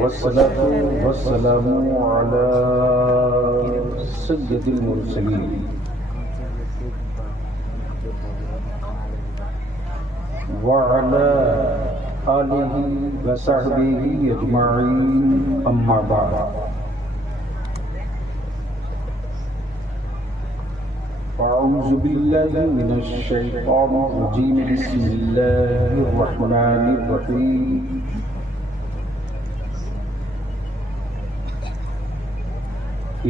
वस्सलातु वस्सलामु अला सय्यिदिल मुरसलीन व अला आलिहि व सहबिहि अजमईन अम्मा बाद। अऊज़ु बिल्लाहि मिनश शैतानिर रजीम। बिस्मिल्लाहिर रहमानिर रहीम।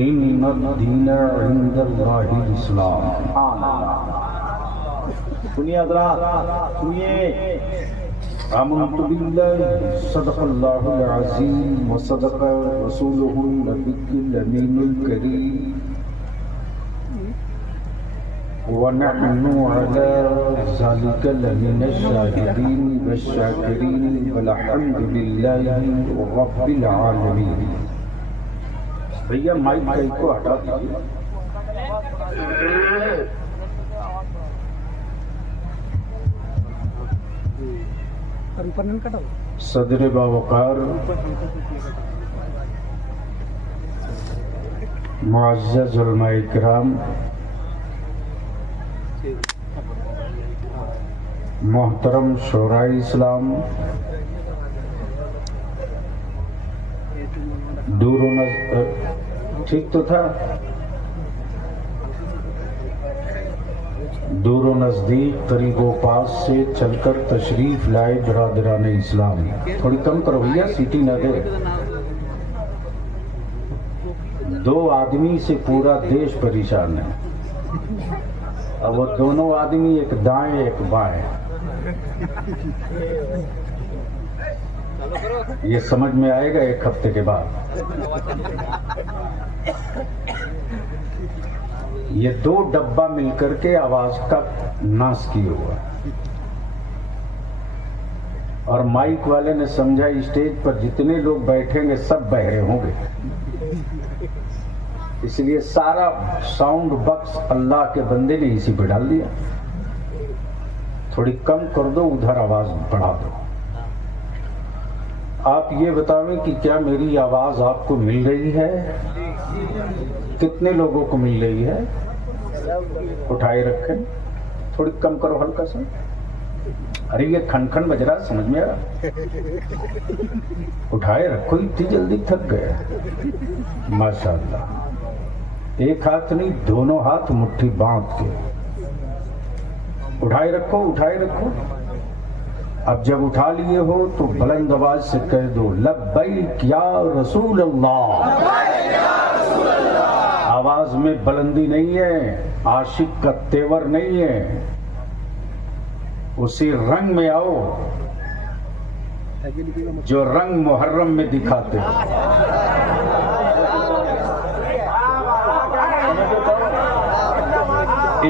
इन्नद-दीना इंदल्लाहिल इस्लाम। सुनिए हज़रात, सुनिए। आमन्तु बिल्लाहि सदक़ल्लाहुल अज़ीम व सदक़ रसूलुहुन नबिय्युल अमीनुल करीम व नहनु अला ज़ालिका लमिनश शाहिदीन वश्शाकिरीन वल्हम्दुलिल्लाहि रब्बिल आलमीन। भैया माइक का को हटा दीजिए। सदर बावकार मुअज़्ज़ज़ उलमाए किराम, मोहतरम शोराए इस्लाम, दूरों ठीक तो था, दूरों नजदीक करीबों पास से चलकर तशरीफ लाए बिरादरान इस्लाम। थोड़ी कम करो भैया, सीटी न दे। दो आदमी से पूरा देश परेशान है। अब वो दोनों आदमी एक दाएं एक बाएं, ये समझ में आएगा एक हफ्ते के बाद। ये दो डब्बा मिलकर के आवाज का नाश किए हुआ, और माइक वाले ने समझा स्टेज पर जितने लोग बैठेंगे सब बहरे होंगे, इसलिए सारा साउंड बक्स अल्लाह के बंदे ने इसी पे डाल दिया। थोड़ी कम कर दो, उधर आवाज बढ़ा दो। आप ये बतावें कि क्या मेरी आवाज आपको मिल रही है? कितने लोगों को मिल रही है? उठाए रखें, थोड़ी कम करो हल्का सा। अरे ये खनखन बज रहा, समझ में आ रहा? उठाए रखो, इतनी जल्दी थक गए। माशाअल्लाह, एक हाथ नहीं दोनों हाथ मुट्ठी बांध के उठाए रखो, उठाए रखो। अब जब उठा लिए हो तो बुलंद आवाज से कह दो, लब्बैक या रसूल अल्लाह। आवाज में बुलंदी नहीं है, आशिक का तेवर नहीं है, उसी रंग में आओ जो रंग मुहर्रम में दिखाते हैं।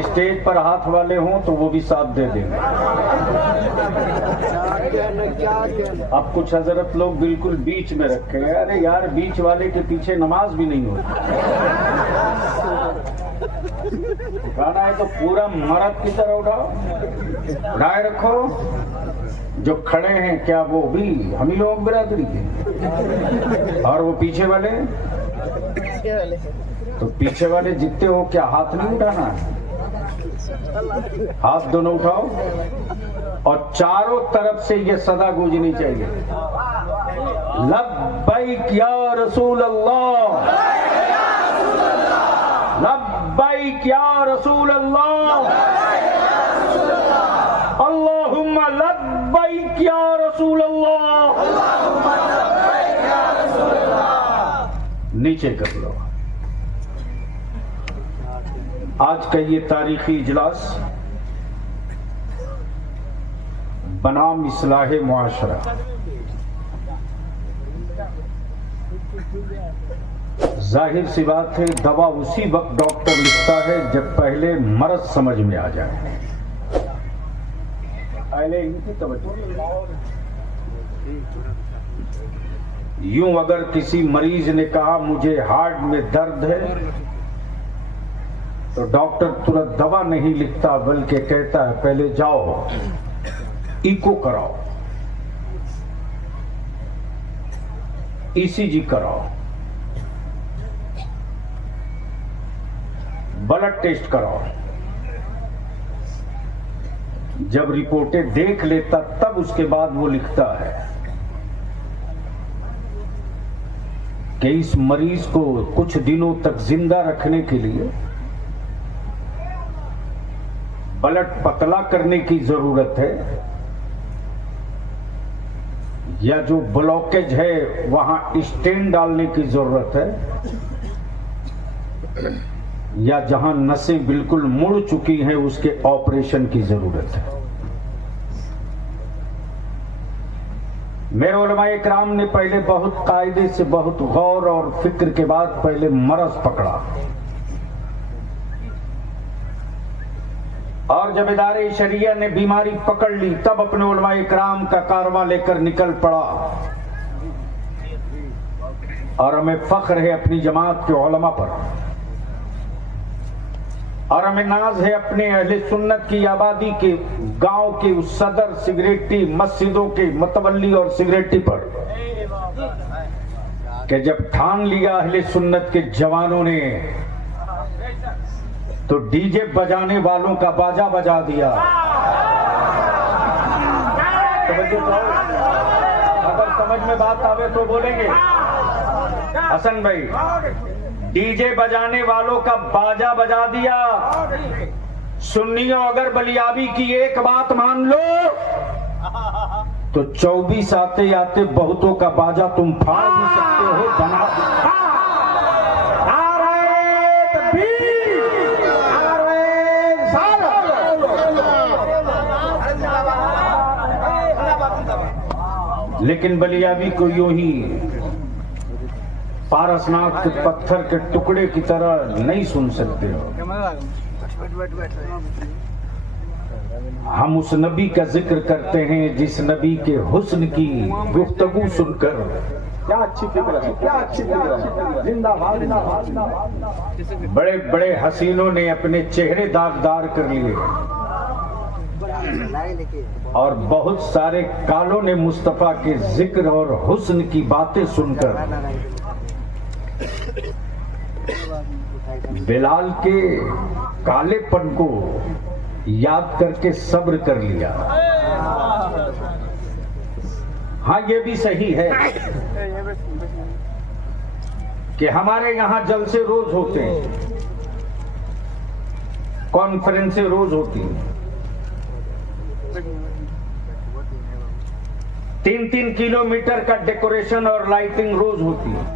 स्टेज पर हाथ वाले हों तो वो भी साथ दे देंगे। अब कुछ हजरत लोग बिल्कुल बीच में रखे हैं। अरे यार, बीच वाले के पीछे नमाज भी नहीं होती। उठाना है तो पूरा मर्द की तरह उठाओ, उठाए रखो। जो खड़े हैं क्या वो भी हम ही लोग बिरादरी के? और वो पीछे वाले, तो पीछे वाले जितने हो क्या हाथ नहीं उठाना है? हाथ दोनों उठाओ और चारों तरफ से ये सदा गूंजनी चाहिए, लब्बैक या रसूल अल्लाह, लब्बैक या रसूल अल्लाह, अल्लाहुम्मा लब्बैक या रसूल अल्लाह। नीचे कर लो। आज का ये तारीखी इजलास बनाम इस्लाहे मुआशरा। जाहिर सी बात है, दवा उसी वक्त डॉक्टर लिखता है जब पहले मर्ज समझ में आ जाए। पहले इनकी तवज्जो। यूं अगर किसी मरीज ने कहा मुझे हार्ट में दर्द है, तो डॉक्टर तुरंत दवा नहीं लिखता, बल्कि कहता है पहले जाओ इको कराओ, ईसीजी कराओ, ब्लड टेस्ट कराओ। जब रिपोर्टें देख लेता तब उसके बाद वो लिखता है कि इस मरीज को कुछ दिनों तक जिंदा रखने के लिए ब्लड पतला करने की जरूरत है, या जो ब्लॉकेज है वहां स्टेंट डालने की जरूरत है, या जहां नसें बिल्कुल मुड़ चुकी हैं उसके ऑपरेशन की जरूरत है। मेरे उलमाए किराम ने पहले बहुत कायदे से, बहुत गौर और फिक्र के बाद पहले मरज पकड़ा, और जब इदारे शरिया ने बीमारी पकड़ ली तब अपने उलमाए किराम का कारवां लेकर निकल पड़ा। और हमें फख्र है अपनी जमात के उलमा पर, और हमें नाज है अपने अहले सुन्नत की आबादी के, गांव के उस सदर सिगरेटी, मस्जिदों के मतवल्ली और सिगरेटी पर, कि जब ठान लिया अहले सुन्नत के जवानों ने तो डीजे बजाने वालों का बाजा बजा दिया। अगर समझ में बात आवे तो बोलेंगे हसन भाई, डीजे बजाने वालों का बाजा बजा दिया। सुन्नियों अगर बलियाबी की एक बात मान लो तो 24 आते आते बहुतों का बाजा तुम फाड़ भी सकते हो, बना लेकिन बलियाबी को यूं ही पारसनाथ के पत्थर के टुकड़े की तरह नहीं सुन सकते हो। हम उस नबी का जिक्र करते हैं जिस नबी के हुस्न की गुफ्तगू सुनकर, क्या अच्छी फिक्र है, क्या अच्छी फिक्र है, जिंदाबाद जिंदाबाद। बड़े बड़े हसीनों ने अपने चेहरे दागदार कर लिए, और बहुत सारे कालों ने मुस्तफा के जिक्र और हुस्न की बातें सुनकर बिलाल के कालेपन को याद करके सब्र कर लिया। हाँ, ये भी सही है कि हमारे यहां जलसे रोज होते हैं, कॉन्फ्रेंसें रोज होती हैं, 3-3 किलोमीटर का डेकोरेशन और लाइटिंग रोज होती है,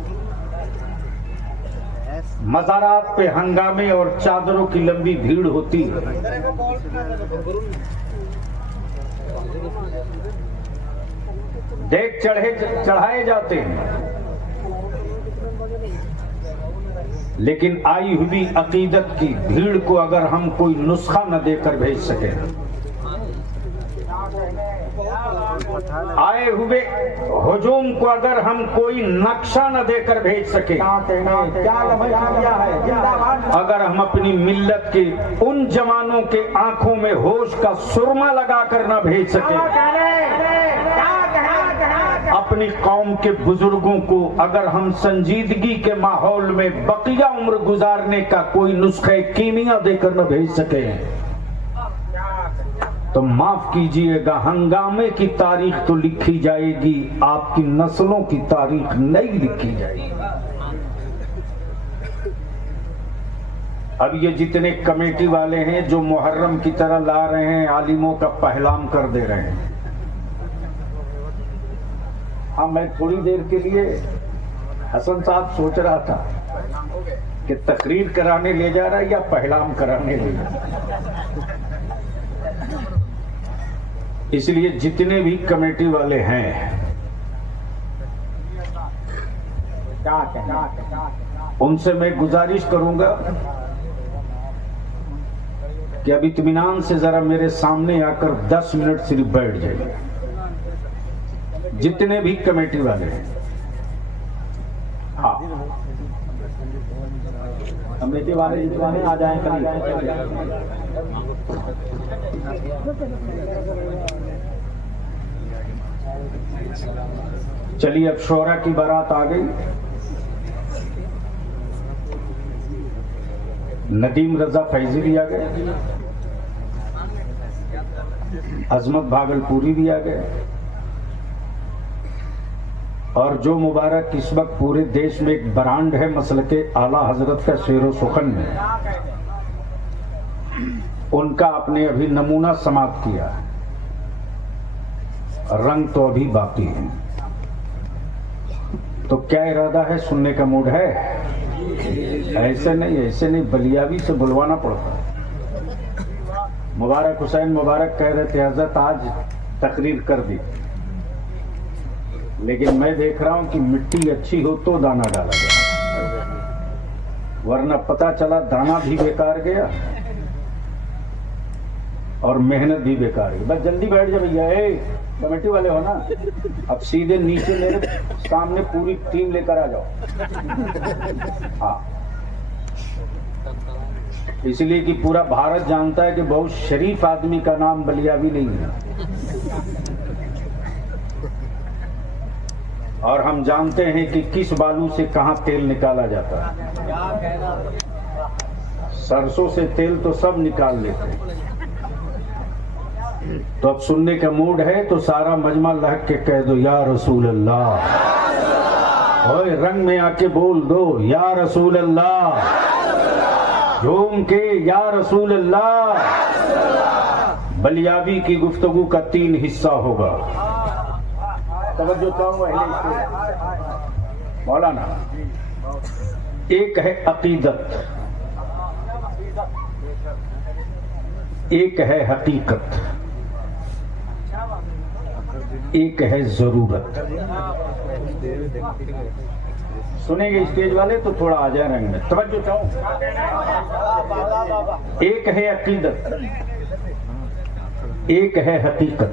मज़ारात पे हंगामे और चादरों की लंबी भीड़ होती है। देख चढ़ाए जाते हैं, लेकिन आई हुई अकीदत की भीड़ को अगर हम कोई नुस्खा न देकर भेज सके, आए हुए हुजूम को अगर हम कोई नक्शा न देकर भेज सके, अगर हम अपनी मिल्लत के उन जवानों के आंखों में होश का सुरमा लगाकर न भेज सके, अपनी कौम के बुजुर्गों को अगर हम संजीदगी के माहौल में बकिया उम्र गुजारने का कोई नुस्खे कीमिया देकर न भेज सके, तो माफ कीजिएगा, हंगामे की तारीख तो लिखी जाएगी, आपकी नस्लों की तारीख नहीं लिखी जाएगी। अब ये जितने कमेटी वाले हैं जो मुहर्रम की तरह ला रहे हैं, आलिमों का पहलाम कर दे रहे हैं। हाँ, मैं थोड़ी देर के लिए हसन साहब सोच रहा था कि तकरीर कराने ले जा रहा है या पहलाम कराने ले जा रहा है। इसलिए जितने भी कमेटी वाले हैं उनसे मैं गुजारिश करूंगा कि अब इत्मीनान से जरा मेरे सामने आकर 10 मिनट सिर्फ बैठ जाइए, जितने भी कमेटी वाले हैं। हाँ, कमेटी वाले जितवाने आ जाएं कल। चलिए अब शोरा की बारात आ गई। नदीम रजा फैजी भी आ गए, अजमत भागलपुरी भी आ गए, और जो मुबारक इस वक्त पूरे देश में एक ब्रांड है मसलके आला हजरत का शेरो सुखन में, उनका आपने अभी नमूना समाप्त किया, रंग तो अभी बाकी है। तो क्या इरादा है, सुनने का मूड है? ऐसे नहीं बलियावी से बुलवाना पड़ता है। मुबारक हुसैन मुबारक कह रहे थे हजरत आज तकरीर कर दी, लेकिन मैं देख रहा हूं कि मिट्टी अच्छी हो तो दाना डाला गया, वरना पता चला दाना भी बेकार गया और मेहनत भी बेकार गई। बस जल्दी बैठ जा भैया, कमेटी वाले हो ना, अब सीधे नीचे मेरे सामने पूरी टीम लेकर आ जाओ। हाँ, इसलिए कि पूरा भारत जानता है कि बहुत शरीफ आदमी का नाम बलियावी नहीं है, और हम जानते हैं कि किस बालू से कहां तेल निकाला जाता है। सरसों से तेल तो सब निकाल लेते हैं। तो अब सुनने का मूड है तो सारा मजमा लहक के कह दो या रसूल अल्लाह, ओए रंग में आके बोल दो या रसूल अल्लाह, झूम के या रसूल अल्लाह। बलियावी की गुफ्तगू का 3 हिस्सा होगा। तवज्जो चाहूंगा मौलाना। एक है अकीदत, एक है हकीकत, एक है जरूरत। सुनेंगे स्टेज वाले तो थोड़ा आ जाए रंग में। तवज्जो चाहूं। एक है अकीदत, एक है हकीकत,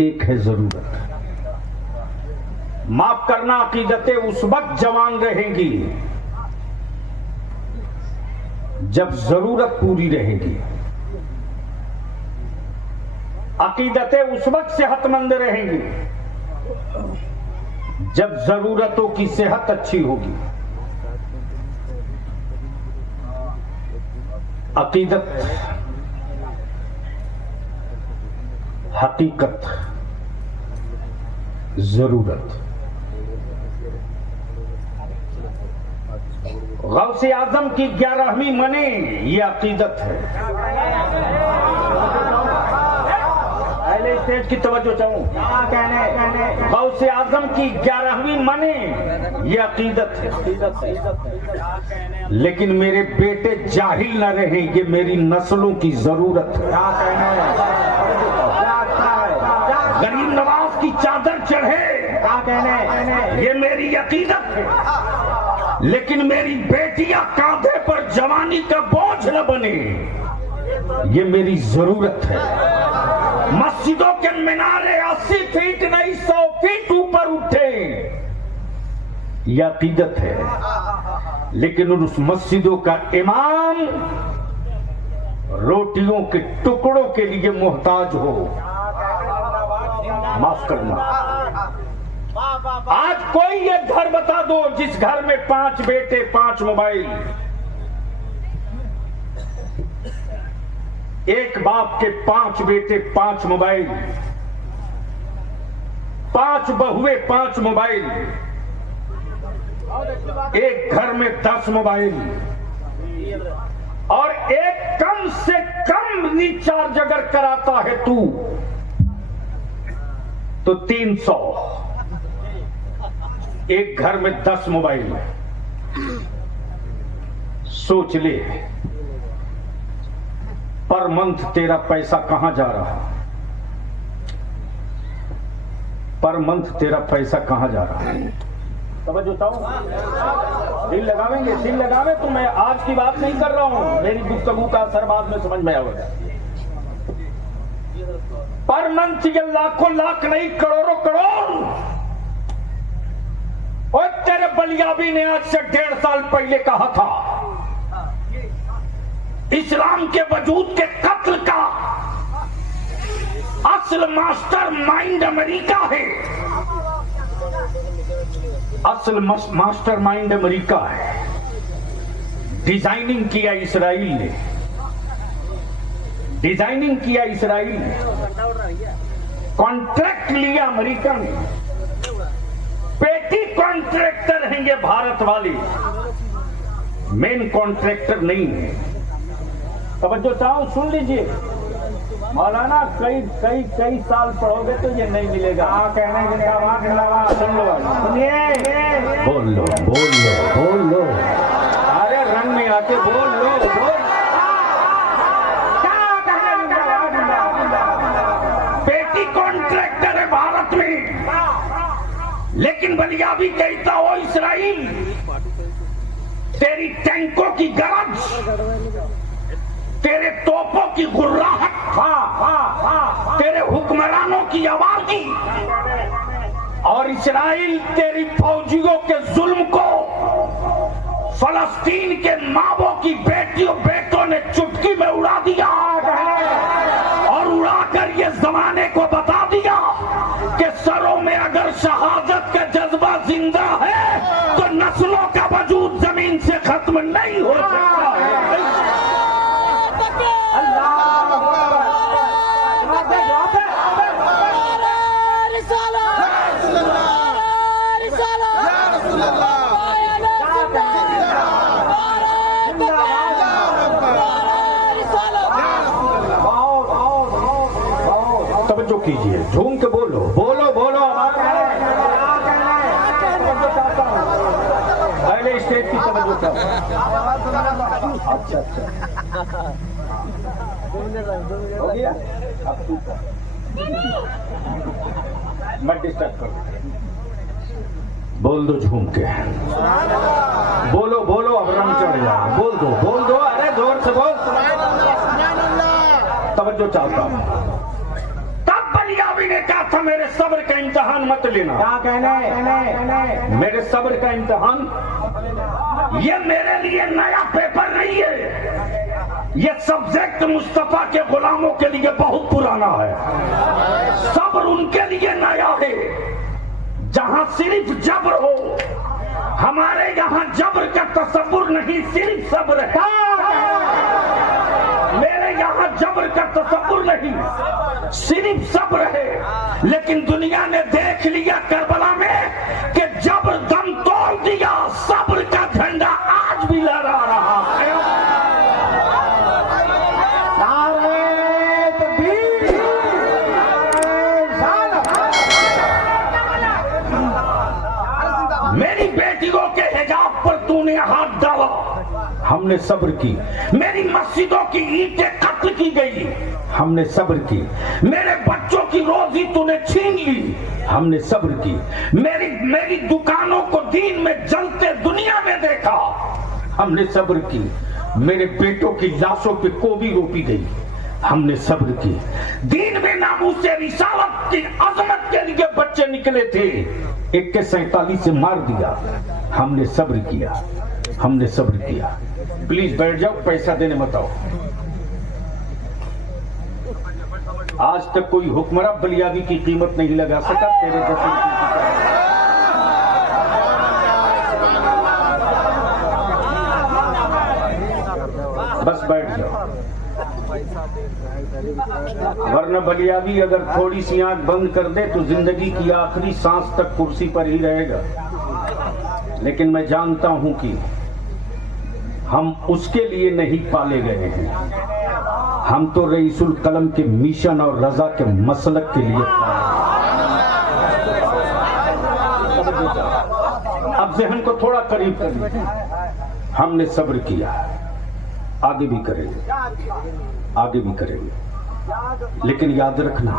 एक है जरूरत। माफ करना, अकीदतें उस वक्त जवान रहेंगी जब जरूरत पूरी रहेगी। अकीदतें उस वक्त सेहतमंद रहेंगी जब जरूरतों की सेहत अच्छी होगी। अकीदत, हकीकत, जरूरत। गौसे आजम की 11वीं मने, ये अकीदत है। पहले स्टेज की तवज्जो चाहूं। गौसे आजम की 11वीं मने, ये अकीदत है। लेकिन मेरे बेटे जाहिल न रहे, ये मेरी नस्लों की जरूरत है। गरीब नवाज की चादर चढ़े, ये मेरी अकीदत है। लेकिन मेरी बेटियां कांधे पर जवानी का बोझ न बने, ये मेरी जरूरत है। मस्जिदों के मीनारे 80 फीट नहीं 100 फीट ऊपर उठे, यह अकीदत है। लेकिन उस मस्जिदों का इमाम रोटियों के टुकड़ों के लिए मोहताज हो, माफ करना। आज कोई ये घर बता दो जिस घर में 5 बेटे 5 मोबाइल, एक बाप के 5 बेटे 5 मोबाइल, 5 बहुए 5 मोबाइल, एक घर में 10 मोबाइल, और एक कम से कम रिचार्ज अगर कराता है तू तो 300। एक घर में 10 मोबाइल, सोच ले पर मंथ तेरा पैसा कहां जा रहा, पर मंथ तेरा पैसा कहां जा रहा है। समझ होता हूं। दिल लगावेंगे, दिल लगावे तो मैं आज की बात नहीं कर रहा हूं, मेरी गुफ्तगू का असर बाद में समझ में आएगा। पर मंथ ये लाखों लाख नहीं, करोड़ों करोड़, और तेरे बलियाबी ने आज से 1.5 साल पहले कहा था इस्लाम के वजूद के कत्ल का असल मास्टर माइंड अमेरिका है। असल मास्टर माइंड अमेरिका है। डिजाइनिंग किया इसराइल ने, डिजाइनिंग किया इसराइल ने, कॉन्ट्रैक्ट लिया अमेरिका ने। पेटी कॉन्ट्रैक्टर हैं ये भारत वाले, मेन कॉन्ट्रैक्टर नहीं है। तवज्जो चाहो, सुन लीजिए मौलाना, कई साल पढ़ोगे तो ये नहीं मिलेगा। कहने के सुन लो, सुनिए, बोल लो बोल लो बोल लो, अरे रंग में आके बोल लो, बोल। पेटी कॉन्ट्रैक्टर है भारत में, लेकिन बलियाबी कहता हो इसराइल, तेरी टैंकों की गरज, तेरे तोपों की गुर्राहट, तेरे हुक्मरानों की आवाज़ी और इसराइल तेरी फौजियों के जुल्म को फलस्तीन के मावों की बेटियों बेटों ने चुटकी में उड़ा दिया और उड़ाकर ये जमाने को बता दिया कि सरों में अगर शहादत का जज्बा जिंदा है तो नस्लों का वजूद जमीन से खत्म नहीं हो सकता है। तवज्जो कीजिए, झूम के बोलो, बोलो बोलो। पहले स्टेज की तवज्जो करो। अच्छा हो गया, अब तू मत डिस्टर्ब करो, बोल दो झूम के, बोलो बोलो, अब रंग चढ़ जाए, बोल दो, अरे जोर से बोल। तवज्जो चाहता हूं। बलियाबी ने कहा था मेरे सब्र का इम्तिहान मत लेना। क्या कहने? मेरे सब्र का इम्तिहान ये मेरे लिए नया पेपर नहीं है, ये सब्जेक्ट मुस्तफा के गुलामों के लिए बहुत पुराना है। सब्र उनके लिए नया है जहां सिर्फ जब्र हो। हमारे यहाँ जब्र का तसव्वुर नहीं, सिर्फ सब्र है। मेरे यहाँ जब्र का तसव्वुर नहीं, सिर्फ सब्र है। लेकिन दुनिया ने देख लिया करबला में कि जब्र दम तोड़ दिया, सब्र का झंडा आज भी लहरा रहा है। मेरी बेटियों के हिजाब पर तूने हाथ डाला, हमने सब्र की। मेरी मस्जिदों की ईंटें कत्ल की गई, हमने सब्र की। मेरे बच्चों की रोजी तूने छीन ली, हमने सब्र की। मेरी दुकानों को दीन में जलते दुनिया में देखा, हमने सब्र की। मेरे बेटों की लाशों पे कोबी रोपी गई, हमने सब्र की। दीन में नामूसे रिसालत की अजमत के लिए बच्चे निकले थे, AK-47 से मार दिया, हमने सब्र किया, हमने सब्र किया। प्लीज बैठ जाओ, पैसा देने मत आओ। आज तक कोई हुक्मरान बलियाबी की कीमत नहीं लगा सका तेरे जैसे। बस बैठ जाओ, वरना बलियाबी अगर थोड़ी सी आंख बंद कर दे तो जिंदगी की आखिरी सांस तक कुर्सी पर ही रहेगा। लेकिन मैं जानता हूं कि हम उसके लिए नहीं पाले गए हैं, हम तो रईसुल कलम के मिशन और रजा के मसलक के लिए अब जहन को थोड़ा करीब करिए। हमने सब्र किया, आगे भी करेंगे, आगे भी करेंगे। लेकिन याद रखना,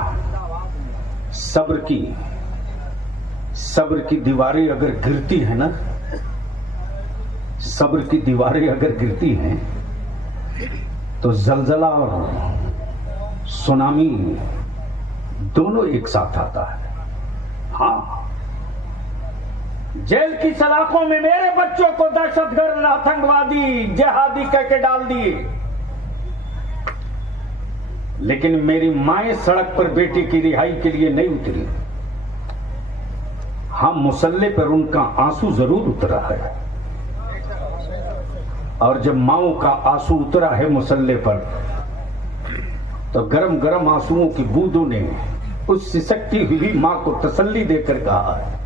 सब्र की दीवारें अगर गिरती है ना, सब्र की दीवारें अगर गिरती हैं तो जलजला और सुनामी दोनों एक साथ आता है। हाँ, जेल की सलाखों में मेरे बच्चों को दहशतगर्द, आतंकवादी, जिहादी कह के डाल दिए, लेकिन मेरी माएं सड़क पर बेटे की रिहाई के लिए नहीं उतरी। हाँ, मुसल्ले पर उनका आंसू जरूर उतरा है, और जब माओं का आंसू उतरा है मुसल्ले पर, तो गरम गरम आंसुओं की बूंदों ने उस सिसकती हुई मां को तसल्ली देकर कहा है,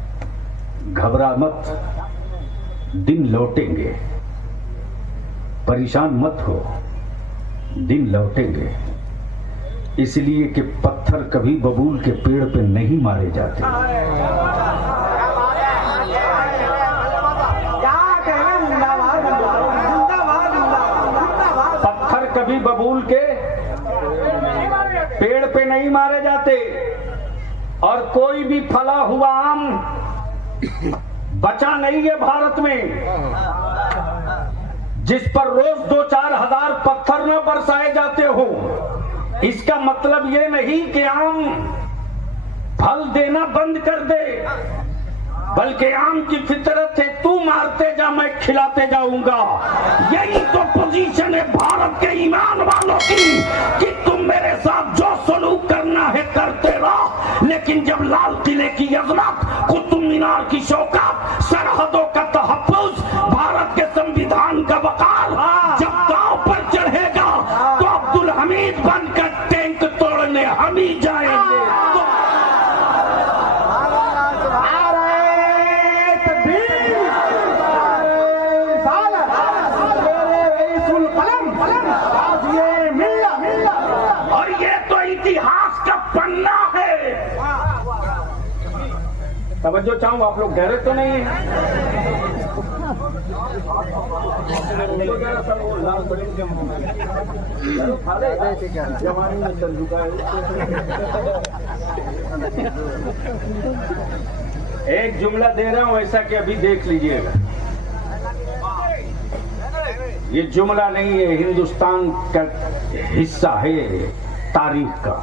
घबरा मत, दिन लौटेंगे, परेशान मत हो, दिन लौटेंगे। इसलिए कि पत्थर कभी बबूल के पेड़ पे नहीं मारे जाते। पत्थर कभी बबूल के पेड़ पे नहीं मारे जाते, और कोई भी फला हुआ आम बचा नहीं है भारत में जिस पर रोज 2-4 हजार पत्थर न बरसाए जाते हो। इसका मतलब ये नहीं कि आम फल देना बंद कर दे, बल्कि आम की फितरत है, तू मारते जा मैं खिलाते जाऊंगा। यही तो पोजीशन है भारत के ईमान वालों की कि तुम मेरे साथ जो सलूक करना है करते रहो, लेकिन जब लाल किले की अजमत, कुतुब मीनार की शौकत, सरहदों का तहफ्फुज, भारत के संविधान का वकार जब दांव पर चढ़ेगा तो अब्दुल हमीद बनकर टैंक तोड़ने हम ही जाएंगे। और ये तो इतिहास का पन्ना है। तवज्जो चाहूं, आप लोग डरे तो नहीं है? एक जुमला दे रहा हूं ऐसा कि अभी देख लीजिएगा। ये जुमला नहीं है, हिंदुस्तान का हिस्सा है तारीख का।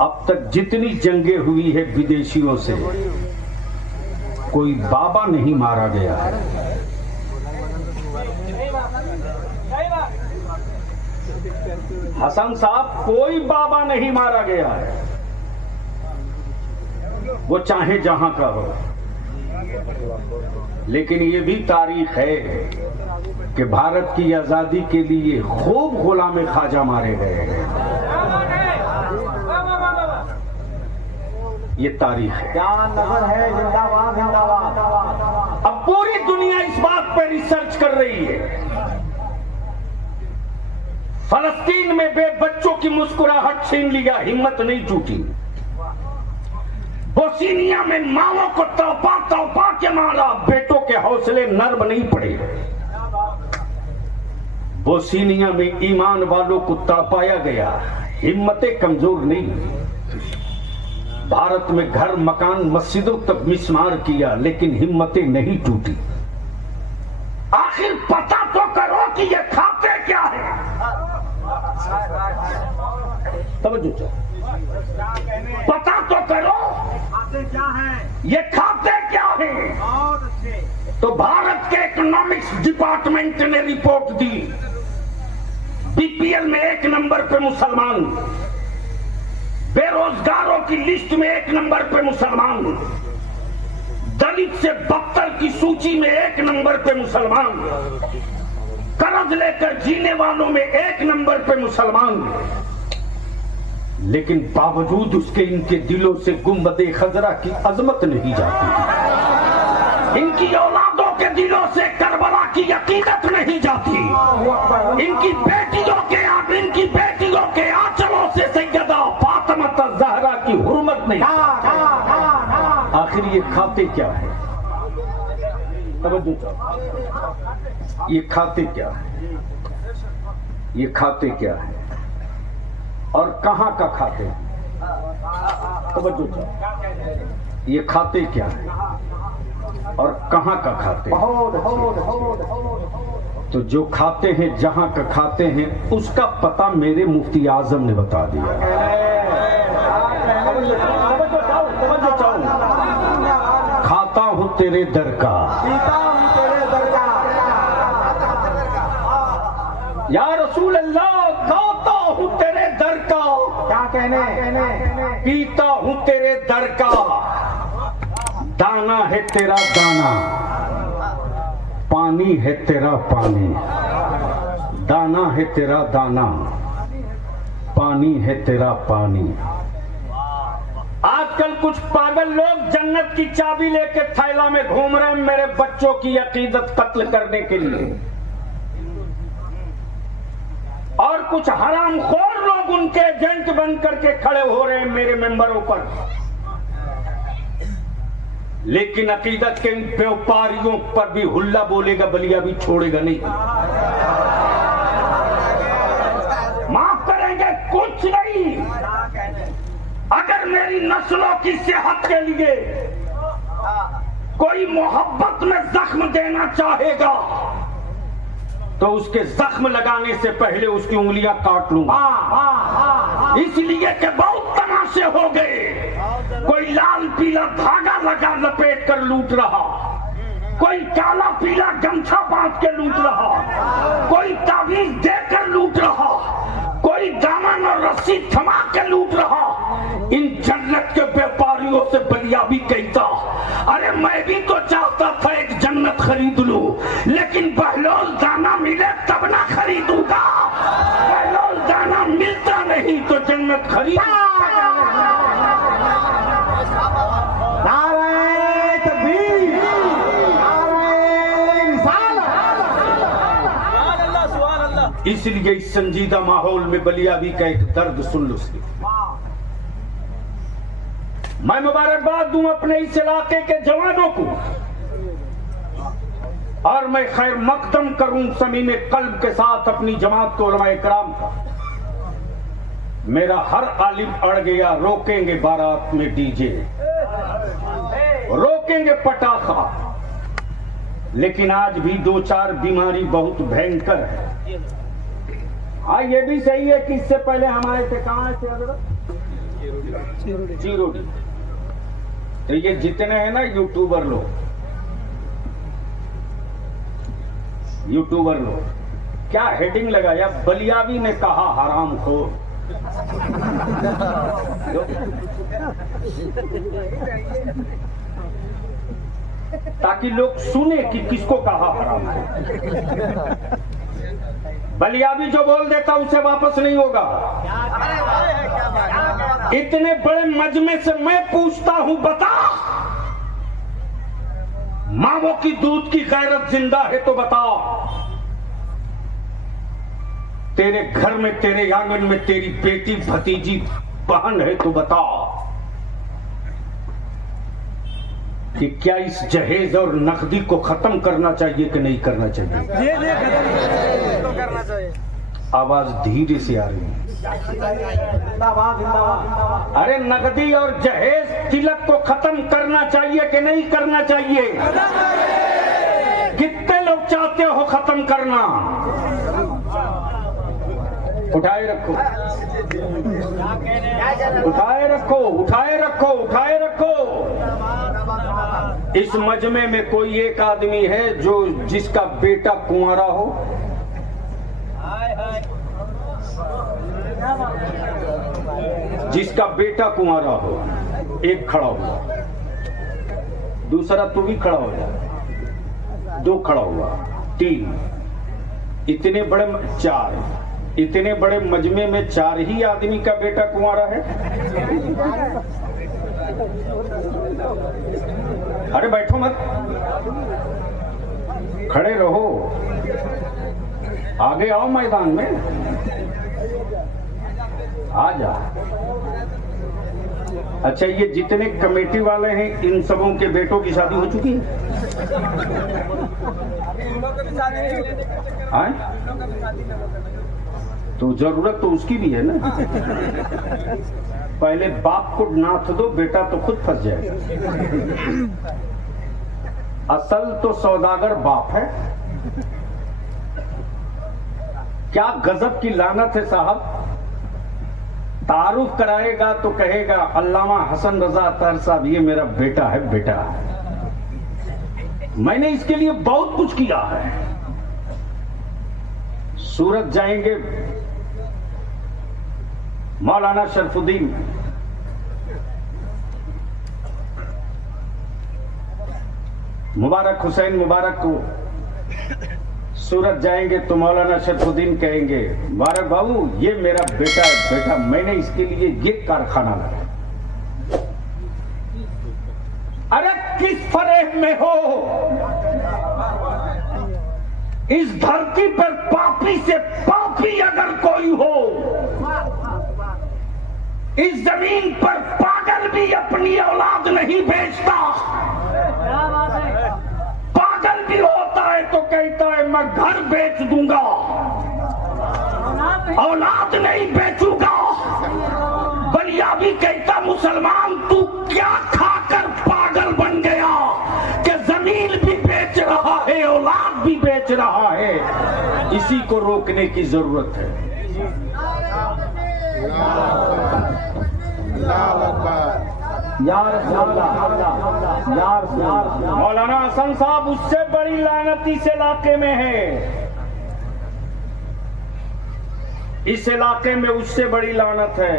अब तक जितनी जंगें हुई है विदेशियों से, कोई बाबा नहीं मारा गया है। हसन साहब, कोई बाबा नहीं मारा गया है, वो चाहे जहां का हो। लेकिन ये भी तारीख है कि भारत की आजादी के लिए खूब गुलाम ख्वाजा मारे गए हैं। ये तारीख है। क्या नजर है, जिंदाबाद जिंदाबाद। अब पूरी दुनिया इस बात पर रिसर्च कर रही है। फलस्तीन में बच्चों की मुस्कुराहट छीन लिया, हिम्मत नहीं टूटी। बोस्निया में माओं को तड़पा तड़पा के मारा, बेटों के हौसले नर्म नहीं पड़े। बोस्निया में ईमान वालों को तड़पाया गया, हिम्मतें कमजोर नहीं। भारत में घर मकान मस्जिदों तक मिसमार किया, लेकिन हिम्मतें नहीं टूटी। आखिर पता तो करो कि ये खाते क्या है। तवज्जो चाहो, पता तो करो खाते क्या है, ये खाते क्या है। बहुत अच्छे। तो भारत के इकोनॉमिक्स डिपार्टमेंट ने रिपोर्ट दी, बीपीएल में 1 नंबर पे मुसलमान, बेरोजगारों की लिस्ट में 1 नंबर पे मुसलमान, दलित से बदतर की सूची में 1 नंबर पे मुसलमान, कर्ज लेकर जीने वालों में 1 नंबर पे मुसलमान। लेकिन बावजूद उसके इनके दिलों से गुंबदे खजरा की अजमत नहीं जाती। इनकी औलादों के दिलों से करबला की अकीदत नहीं जाती। इनकी बेटियों के आंचलों से सैयदा फातिमा ज़हरा की हुर्मत नहीं। आखिर ये खाते क्या है? तवज्जो चाहो, ये खाते क्या है? ये खाते क्या है और कहां का खाते हैं? तवज्जो चाहो, ये खाते क्या है और कहां का खाते हैं? तो जो खाते हैं, जहां का खाते हैं, उसका पता मेरे मुफ्ती आजम ने बता दिया। तवज्जो चाहो, तेरे दर का, पीता हूँ तेरे दर का। या रसूल अल्लाह खाता हूँ तेरे दर का, क्या कहने, पीता हूँ तेरे दर का, दाना है तेरा दाना, पानी है तेरा पानी, दाना है तेरा दाना, पानी है तेरा पानी। आजकल कुछ पागल लोग जन्नत की चाबी लेके थैला में घूम रहे हैं मेरे बच्चों की अकीदत कत्ल करने के लिए, और कुछ हरामखोर लोग उनके एजेंट बन करके खड़े हो रहे हैं मेरे मेंबरों पर। लेकिन अकीदत के इन व्यापारियों पर भी हुल्ला बोलेगा, बलिया भी छोड़ेगा नहीं। माफ करेंगे कुछ नहीं। अगर मेरी नस्लों की सेहत के लिए कोई मोहब्बत में जख्म देना चाहेगा तो उसके जख्म लगाने से पहले उसकी उंगलियां काट लूंगा। इसलिए कि बहुत तमाशे हो गए। कोई लाल पीला धागा लगा लपेट कर लूट रहा, कोई काला पीला गमछा बांध के लूट रहा, कोई तावीज देकर लूट रहा, कोई दामन और रस्सी थमा के लूट रहा। इन जन्नत के व्यापारियों से बलिया भी कहता, अरे मैं भी तो चाहता था एक जन्नत खरीद लूं, लेकिन बहलोल दाना मिले तब ना खरीदूंगा। बहलोल दाना मिलता नहीं तो जन्नत खरीद। नारे तकबीर, नारे रिसालत। इसलिए इस संजीदा माहौल में बलिया भी का एक दर्द सुन लो। मैं मुबारकबाद दूं अपने इस इलाके के जवानों को, और मैं खैर मकदम करूं समीम कल्ब के साथ अपनी जमात को उलमा इकराम का। मेरा हर आलिम अड़ गया, रोकेंगे बारात में डीजे, रोकेंगे पटाखा, लेकिन आज भी दो चार बीमारी बहुत भयंकर है। हाँ ये भी सही है कि इससे पहले हमारे से कहाँ से चिरोडी। तो ये जितने हैं ना यूट्यूबर लोग क्या हेडिंग लगाया, बलियावी ने कहा हरामखोर। ताकि लोग सुने कि किसको कहा हरामखोर। बलियावी जो बोल देता उसे वापस नहीं होगा। इतने बड़े मजमे से मैं पूछता हूं, बता मावों की दूध की गैरत जिंदा है तो बता। तेरे घर में, तेरे आंगन में तेरी बेटी भतीजी बहन है तो बता कि क्या इस जहेज और नकदी को खत्म करना चाहिए कि नहीं करना चाहिए। करना चाहिए। आवाज धीरे से आ रही है। अरे नकदी और जहेज तिलक को खत्म करना चाहिए कि नहीं करना चाहिए? कितने लोग चाहते हो खत्म करना? उठाए रखो, उठाए रखो, उठाए रखो, उठाए रखो। इस मजमे में कोई एक आदमी है जो जिसका बेटा कुंवारा हो? जिसका बेटा कुंवारा हो, एक खड़ा हुआ, दूसरा तू भी खड़ा हो जा, दो खड़ा हुआ, तीन, इतने बड़े चार, इतने बड़े मजमे में चार ही आदमी का बेटा कुंवारा है। अरे बैठो मत, खड़े रहो, आगे आओ मैदान में, आ जा। अच्छा ये जितने कमेटी वाले हैं इन सबों के बेटों की शादी हो चुकी है? तो जरूरत तो उसकी भी है ना। पहले बाप को नाथ दो, बेटा तो खुद फंस जाएगा। असल तो सौदागर बाप है। क्या गजब की लानत है साहब। तारुफ कराएगा तो कहेगा अल्लामा हसन रजा अतार साहब ये मेरा बेटा है, बेटा। मैंने इसके लिए बहुत कुछ किया है। सूरत जाएंगे मौलाना शरफुद्दीन, मुबारक हुसैन मुबारक को सूरत जाएंगे तो मौलाना शरफुद्दीन कहेंगे, मुबारक बाबू ये मेरा बेटा मैंने इसके लिए ये कारखाना लगाया। अरे किस फरेब में हो? इस धरती पर पापी से पापी अगर कोई हो, इस जमीन पर पागल भी अपनी औलाद नहीं बेचता। पागल भी होता है तो कहता है मैं घर बेच दूंगा, औलाद नहीं बेचूंगा। बलिया भी कहता मुसलमान तू क्या खाकर पागल बन गया कि जमीन भी बेच रहा है, औलाद भी बेच रहा है। इसी को रोकने की जरूरत है। मौलाना हसन साहब उससे बड़ी लानत इस इलाके में है, इस इलाके में उससे बड़ी लानत है।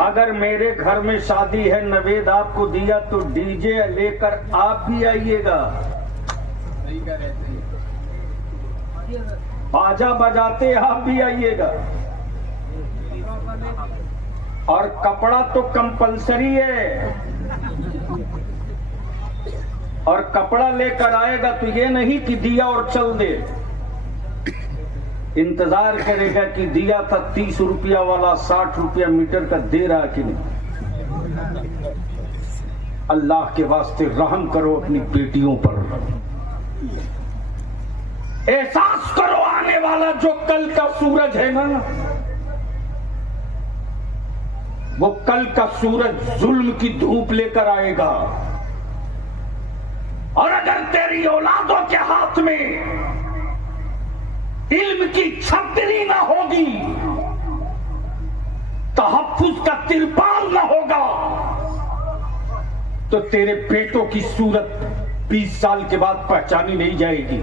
अगर मेरे घर में शादी है, नवेद आपको दिया तो डीजे लेकर आप भी आइएगा, बाजा बजाते आप भी आइएगा। और कपड़ा तो कंपलसरी है, और कपड़ा लेकर आएगा तो ये नहीं कि दिया और चल दे, इंतजार करेगा कि दिया था 30 रुपया वाला 60 रुपया मीटर का दे रहा कि नहीं। अल्लाह के वास्ते रहम करो अपनी बेटियों पर, एहसास करो आने वाला जो कल का सूरज है ना, वो कल का सूरज जुल्म की धूप लेकर आएगा। और अगर तेरी औलादों के हाथ में इल्म की छतरी ना होगी, तहफ्फुज का तिरपाल ना होगा, तो तेरे बेटों की सूरत 20 साल के बाद पहचानी नहीं जाएगी।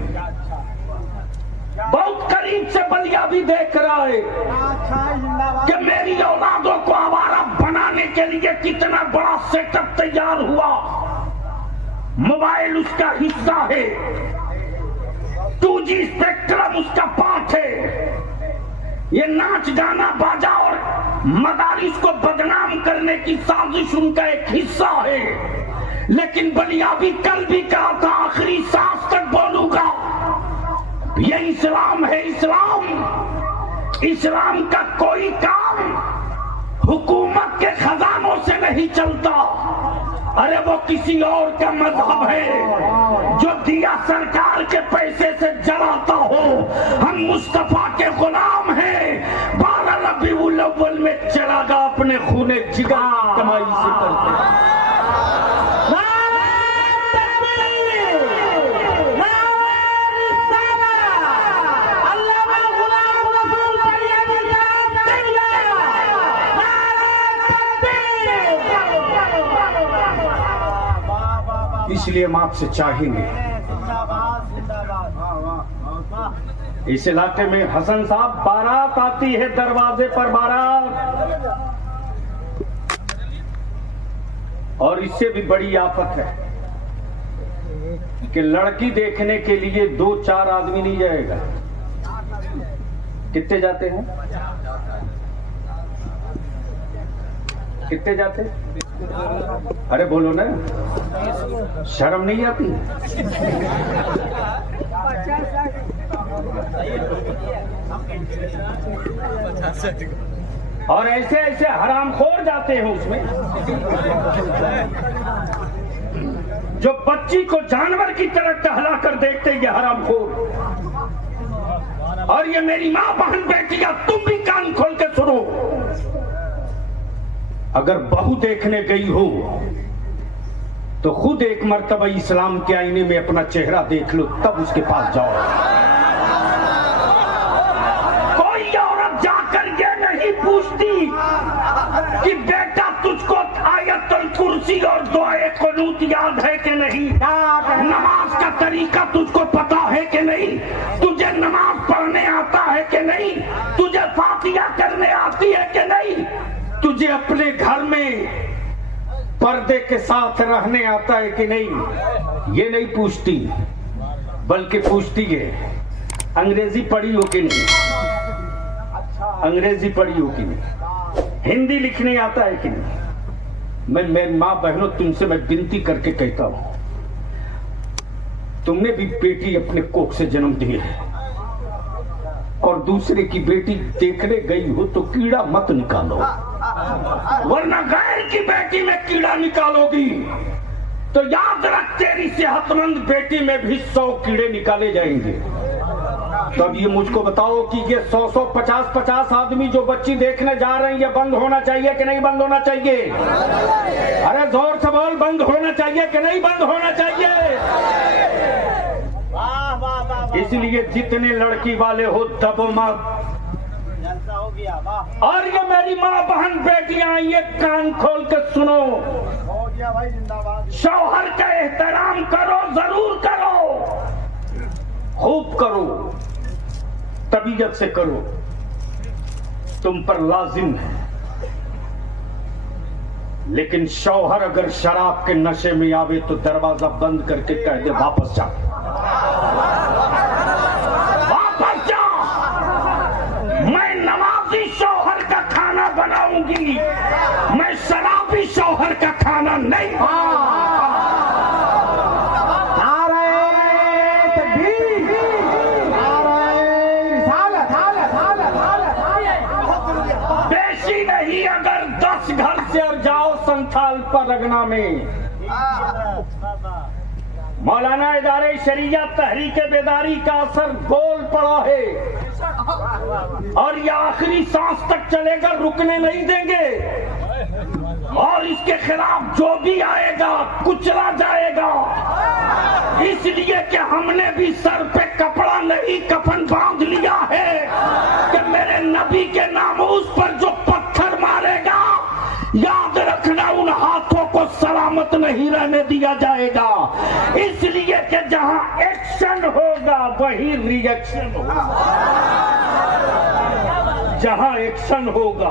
बहुत करीब से बलिया भी देख रहा है कि मेरी औलादों को आवारा बनाने के लिए कितना बड़ा सेटअप तैयार हुआ। मोबाइल उसका हिस्सा है, 2G स्पेक्ट्रम उसका पार्ट है, ये नाच गाना बाजा और मदारिस को बदनाम करने की साजिश उनका एक हिस्सा है। लेकिन बलिया भी कल भी कहा था आखिरी सांस तक बोलूंगा, ये इस्लाम है। इस्लाम का कोई काम हुकूमत के खजानों से नहीं चलता। अरे वो किसी और का मजहब है जो दिया सरकार के पैसे से जलाता हो। हम मुस्तफा के गुलाम हैं। 12 रबीउल अव्वल में चलागा अपने खूने जिगर कमाई से करके। इसलिए हम आपसे चाहेंगे, इस इलाके में हसन साहब बारात आती है, दरवाजे पर बारात, और इससे भी बड़ी आफत है कि लड़की देखने के लिए 2-4 आदमी नहीं जाएगा। कितने जाते हैं? कितने जाते? अरे बोलो ना, शर्म नहीं आती? और ऐसे ऐसे हरामखोर जाते हैं उसमें, जो बच्ची को जानवर की तरह टहला कर देखते हैं, ये हरामखोर। और ये मेरी माँ बहन बेटियां, तुम भी कान खोल के सुनो, अगर बहू देखने गई हो तो खुद एक मर्तबा इस्लाम के आईने में अपना चेहरा देख लो, तब उसके पास जाओ। कोई औरत जाकर ये नहीं पूछती कि बेटा तुझको आयतुल कुर्सी कुर्सी और दुआए कुनूत याद है कि नहीं? नमाज का तरीका तुझको पता है कि नहीं? तुझे नमाज पढ़ने आता है कि नहीं? तुझे फातिहा करने आती है कि नहीं? तुझे अपने घर में पर्दे के साथ रहने आता है कि नहीं? ये नहीं पूछती, बल्कि पूछती है अंग्रेजी पढ़ी हो कि नहीं, अंग्रेजी पढ़ी हो कि नहीं, हिंदी लिखने आता है कि नहीं। मैं माँ बहनों तुमसे मैं विनती करके कहता हूं, तुमने भी बेटी अपने कोख से जन्म दी है और दूसरे की बेटी देखने गई हो तो कीड़ा मत निकालो, वरना गैर की बेटी में कीड़ा निकालोगी तो याद रख तेरी सेहतमंद बेटी में भी 100 कीड़े निकाले जाएंगे। तब ये मुझको बताओ कि ये 100 50 आदमी जो बच्ची देखने जा रहे हैं, ये बंद होना चाहिए कि नहीं बंद होना चाहिए? अरे जोर से बोल, बंद होना चाहिए कि नहीं बंद होना चाहिए? इसलिए जितने लड़की वाले हो दबो मत। और ये मेरी माँ बहन बेटियां, ये कान खोल के सुनो, शौहर का एहतराम करो, जरूर करो, खूब करो, तबीयत से करो, तुम पर लाजिम है। लेकिन शौहर अगर शराब के नशे में आवे तो दरवाजा बंद करके कह दे वापस जा, वापस जा, मैं नमाजी शौहर का खाना बनाऊंगी, मैं शराबी शौहर का खाना नहीं। बेशी नहीं, अगर 10 घर से और जाओ संथाल पर रगना में। मौलाना इदारे शरिया तहरीक बेदारी का असर गोल पड़ा है और ये आखिरी सांस तक चलेगा, रुकने नहीं देंगे और इसके खिलाफ जो भी आएगा कुचला जाएगा। इसलिए कि हमने भी सर पे कपड़ा नहीं कफन बांध लिया है कि मेरे नबी के नामूस पर जो पत्थर मारेगा, याद रखना उन हाथों को सलामत नहीं रहने दिया जाएगा। इसलिए कि जहां एक्शन होगा वही रिएक्शन होगा, जहां एक्शन होगा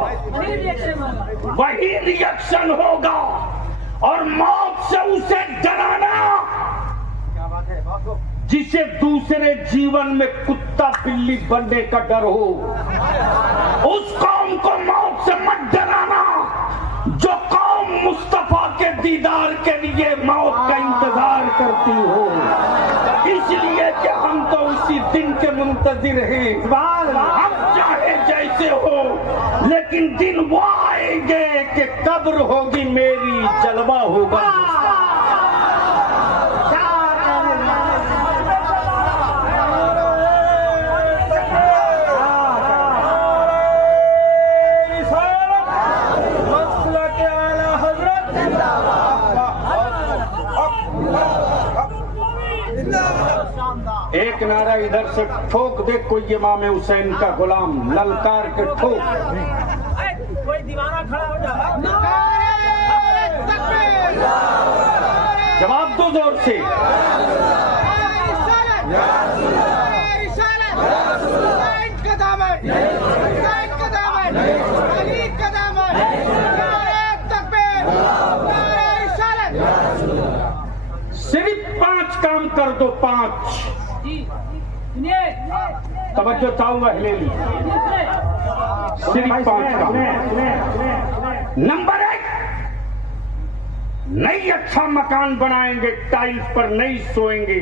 वही रिएक्शन होगा। और मौत से उसे डराना जिसे दूसरे जीवन में कुत्ता बिल्ली बनने का डर हो, उस कौम को मौत से मत डराना जो कौम मुस्तफा के दीदार के लिए मौत का इंतजार करती हो। इसलिए कि हम तो उसी दिन के मुंतजिर हैं, हम चाहे जैसे हो, लेकिन दिन वो आएंगे कि कब्र होगी मेरी, जलवा होगा। एक नारा इधर से ठोक दे कोई इमाम हुसैन का गुलाम, ललकार के ठोक। कोई दीवाना खड़ा हो जाए, जवाब दो जोर से। सिर्फ 5 काम कर दो, 5। तवज्जो चाहूंगा, ले ली। सिर्फ 5 काम। नंबर 1, नई अच्छा मकान बनाएंगे, टाइल्स पर नहीं सोएंगे।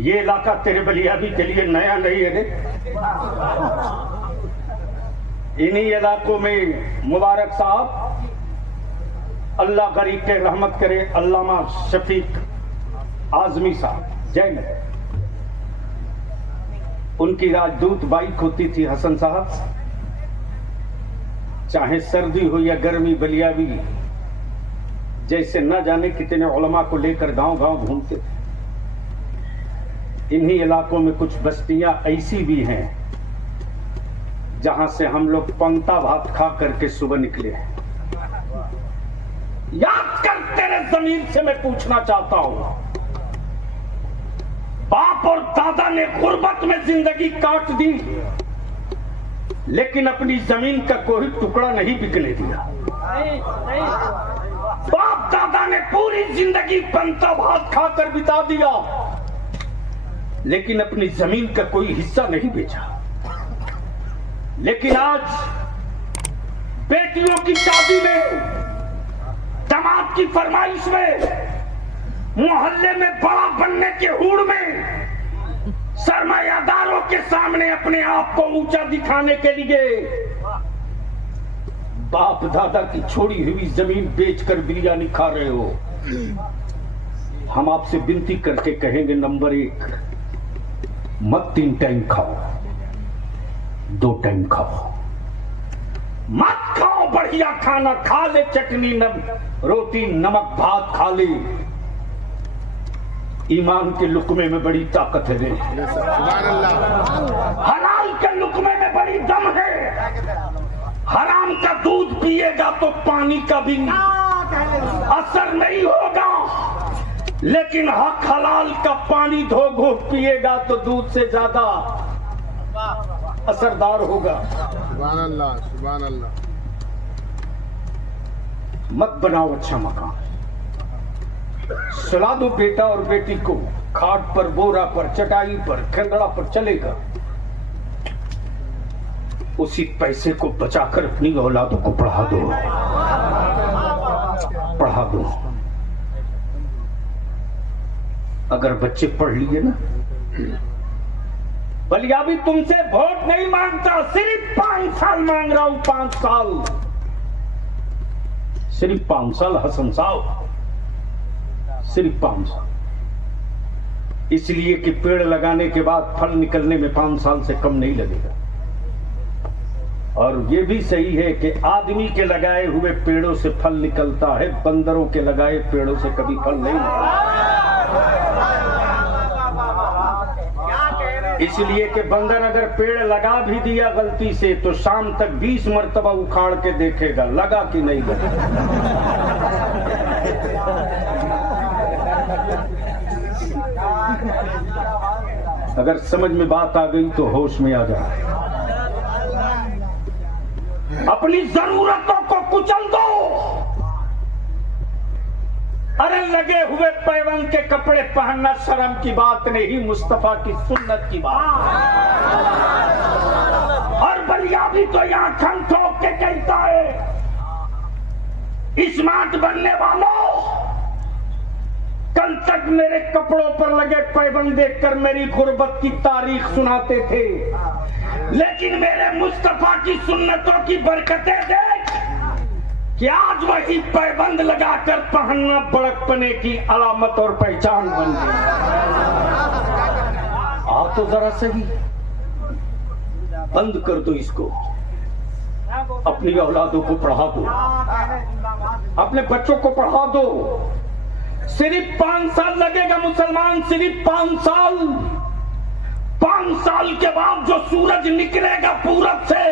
ये इलाका तेरे बलियाबी के लिए नया नहीं है रे। इन्हीं इलाकों में मुबारक साहब, अल्लाह गरीब के रहमत करे, अल्लामा शफीक आजमी साहब, जय, उनकी राजदूत बाइक होती थी हसन साहब। चाहे सर्दी हो या गर्मी, बलियाबी जैसे न जाने कितने उलमा को लेकर गांव गांव घूमते थे। इन्हीं इलाकों में कुछ बस्तियां ऐसी भी हैं जहां से हम लोग पंक्ता भात खा करके सुबह निकले हैं। याद कर, तेरे जमीर से मैं पूछना चाहता हूं, बाप और दादा ने गुर्बत में जिंदगी काट दी, लेकिन अपनी जमीन का कोई टुकड़ा नहीं बिकने दिया। बाप दादा ने पूरी जिंदगी बनता भात खाकर बिता दिया, लेकिन अपनी जमीन का कोई हिस्सा नहीं बेचा। लेकिन आज बेटियों की शादी में, दामाद की फरमाइश में, मोहल्ले में बड़ा बनने के हुड़ में, सरमायादारों के सामने अपने आप को ऊंचा दिखाने के लिए बाप दादा की छोड़ी हुई जमीन बेचकर बिरयानी खा रहे हो। हम आपसे विनती करके कहेंगे, नंबर 1, मत 3 टाइम खाओ, 2 टाइम खाओ। मत खाओ बढ़िया खाना, खा ले चटनी रोटी नमक भात खा ले। ईमान के लुकमे में बड़ी ताकत है। हलाल के लुकमे में बड़ी दम है। हराम का दूध पिएगा तो पानी का भी असर नहीं होगा, लेकिन हक हलाल का पानी धो घोट पिएगा तो दूध से ज्यादा असरदार होगा। सुभान अल्लाह, सुभान अल्लाह। मत बनाओ अच्छा मकान, सुला दो बेटा और बेटी को, खाट पर, बोरा पर, चटाई पर, खंडड़ा पर चलेगा। उसी पैसे को बचाकर अपनी औलादों को पढ़ा दो, पढ़ा दो। अगर बच्चे पढ़ लिए ना, बलिया भी तुमसे वोट नहीं मांगता, सिर्फ 5 साल मांग रहा हूं, 5 साल, सिर्फ 5 साल हसन साहब, सिर्फ 5 साल। इसलिए कि पेड़ लगाने के बाद फल निकलने में 5 साल से कम नहीं लगेगा। और ये भी सही है कि आदमी के लगाए हुए पेड़ों से फल निकलता है, बंदरों के लगाए पेड़ों से कभी फल नहीं निकलता। इसलिए कि बंदर अगर पेड़ लगा भी दिया गलती से तो शाम तक 20 मरतबा उखाड़ के देखेगा लगा कि नहीं लगा। अगर समझ में बात आ गई तो होश में आ जाए। अपनी जरूरतों को कुचल दो। अरे लगे हुए पैबंद के कपड़े पहनना शर्म की बात नहीं, मुस्तफा की सुन्नत की बात। और बलिया भी तो यहां खन ठोक के कहता है, स्मार्ट बनने वालों, कल तक मेरे कपड़ों पर लगे पैबंद देखकर मेरी गुर्बत की तारीख सुनाते थे, लेकिन मेरे मुस्तफा की सुन्नतों की बरकतें देख कि आज वही पैबंद लगाकर पहनना बड़कपने की अलामत और पहचान बन गई। आप तो जरा सही बंद कर दो इसको, अपनी औलादों को पढ़ा दो, अपने बच्चों को पढ़ा दो। सिर्फ 5 साल लगेगा मुसलमान, सिर्फ 5 साल। 5 साल के बाद जो सूरज निकलेगा पूरब से,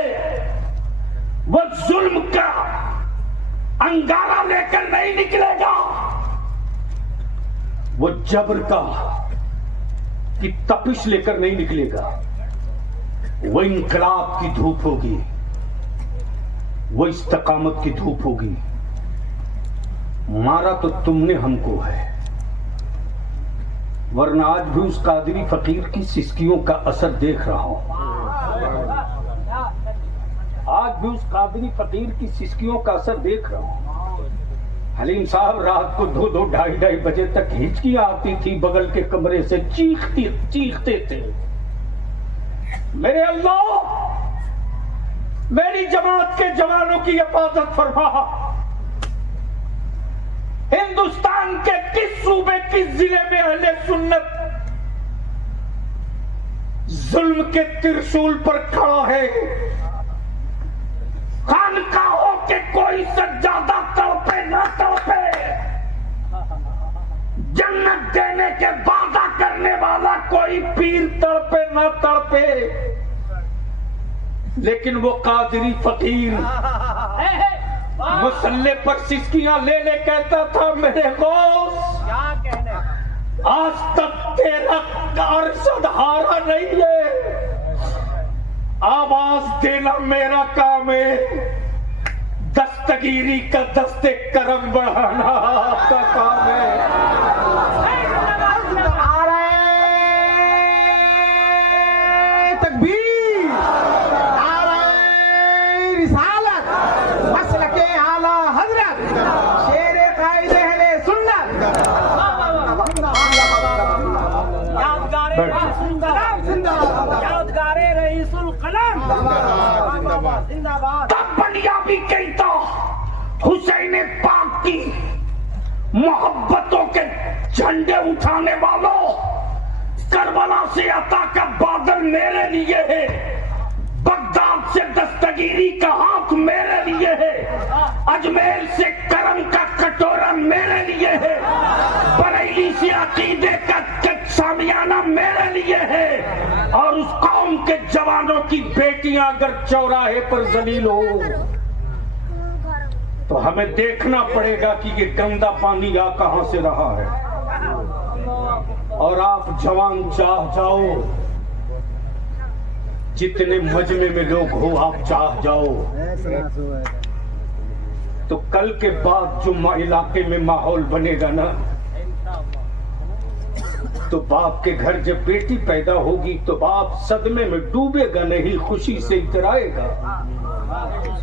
वो जुल्म का अंगारा लेकर नहीं निकलेगा, वो जबर का की तपिश लेकर नहीं निकलेगा। वो इनकलाब की धूप होगी, वो इस्तकामत की धूप होगी। मारा तो तुमने हमको है, वरना आज भी उस कादरी फकीर की सिस्कियों का असर देख रहा हूं। आज भी उस कादरी फकीर की सिस्कियों का असर देख रहा हूं। हलीम साहब रात को 2-2, 2:30 बजे तक हिचकियां आती थी, बगल के कमरे से चीखते थे, मेरे अल्लाह मेरी जमात के जवानों की हिफाजत फरमा। हिंदुस्तान के किस सूबे किस जिले में अहले सुन्नत जुल्म के त्रिशूल पर खड़ा है? खानकाहों के कोई सज्जादा तड़पे न तड़पे, जन्नत देने के वादा करने वाला कोई पीर तड़पे न तड़पे, लेकिन वो कादरी फकीर मसल्ले पर सिसकियां ले ले कहता था मेरे दोस्त, क्या कहने, आज तक तेरा अरशद हारा नहीं है, आवाज देना मेरा काम है, दस्तगीरी का दस्ते करम बढ़ाना आपका काम है। तकबीर, नारे रिसालत, मसलके आला हजरत, शेरे कायदे अहले सुन्नत। यादगारे रईसुल कलम, यादगारे रईसुल कलम, जिंदाबाद जिंदाबाद। पंजाबी कहता हुसैन पाक की मोहब्बतों के झंडे उठाने वालों, करबला से अता का बादल मेरे लिए है, बगदाद से दस्तगीरी का हाथ मेरे लिए है, अजमेर से करम का कटोरा मेरे लिए है, बरेली से अकीदे का सामियाना मेरे लिए है, और उस कौम के जवानों की बेटियां अगर चौराहे पर जलील हो तो हमें देखना पड़ेगा कि ये गंदा पानी आ कहां से रहा है। और आप जवान चाह जाओ, जितने मजमे में लोग हो आप चाह जाओ, तो कल के बाद जो इलाके में माहौल बनेगा ना, तो बाप के घर जब बेटी पैदा होगी तो बाप सदमे में डूबेगा नहीं, खुशी से इतराएगा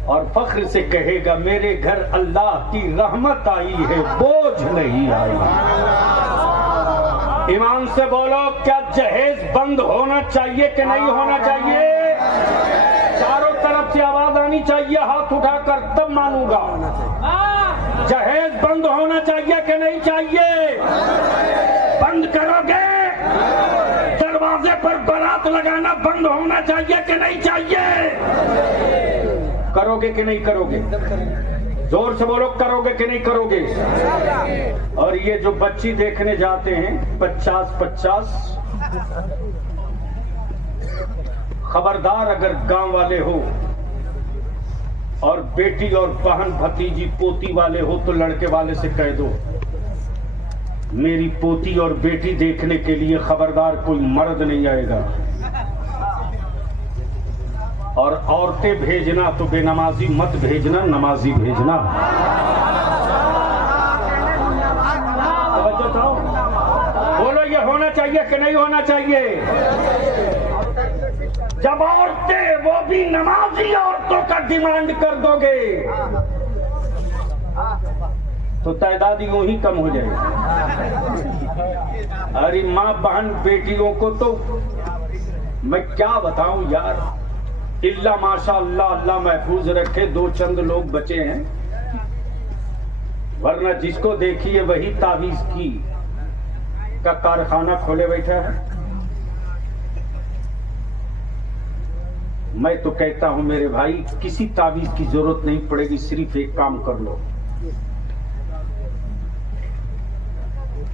और फख्र से कहेगा मेरे घर अल्लाह की रहमत आई है, बोझ नहीं आई। ईमान से बोलो, क्या जहेज बंद होना चाहिए कि नहीं होना चाहिए? चारों तरफ से आवाज आनी चाहिए, हाथ उठाकर तब मानूंगा। जहेज बंद होना चाहिए कि नहीं चाहिए? बंद करोगे? दरवाजे पर बारात लगाना बंद होना चाहिए कि नहीं चाहिए? करोगे कि नहीं करोगे? जोर से बोलो, करोगे कि नहीं करोगे? और ये जो बच्ची देखने जाते हैं 50-50, खबरदार अगर गांव वाले हो और बेटी और बहन भतीजी पोती वाले हो तो लड़के वाले से कह दो मेरी पोती और बेटी देखने के लिए खबरदार कोई मर्द नहीं आएगा। और औरतें भेजना तो बेनमाजी मत भेजना, नमाजी भेजना। बोलो, ये होना चाहिए कि नहीं होना चाहिए? जब औरतें, वो भी नमाजी औरतों का डिमांड कर दोगे तो तादाद यूं ही कम हो जाएगी। अरे माँ बहन बेटियों को तो मैं क्या बताऊं यार, इल्ला माशाअल्लाह, अल्लाह महफूज रखे, दो चंद लोग बचे हैं, वरना जिसको देखिए वही तावीज की का कारखाना खोले बैठा है। मैं तो कहता हूं मेरे भाई, किसी तावीज की जरूरत नहीं पड़ेगी, सिर्फ एक काम कर लो,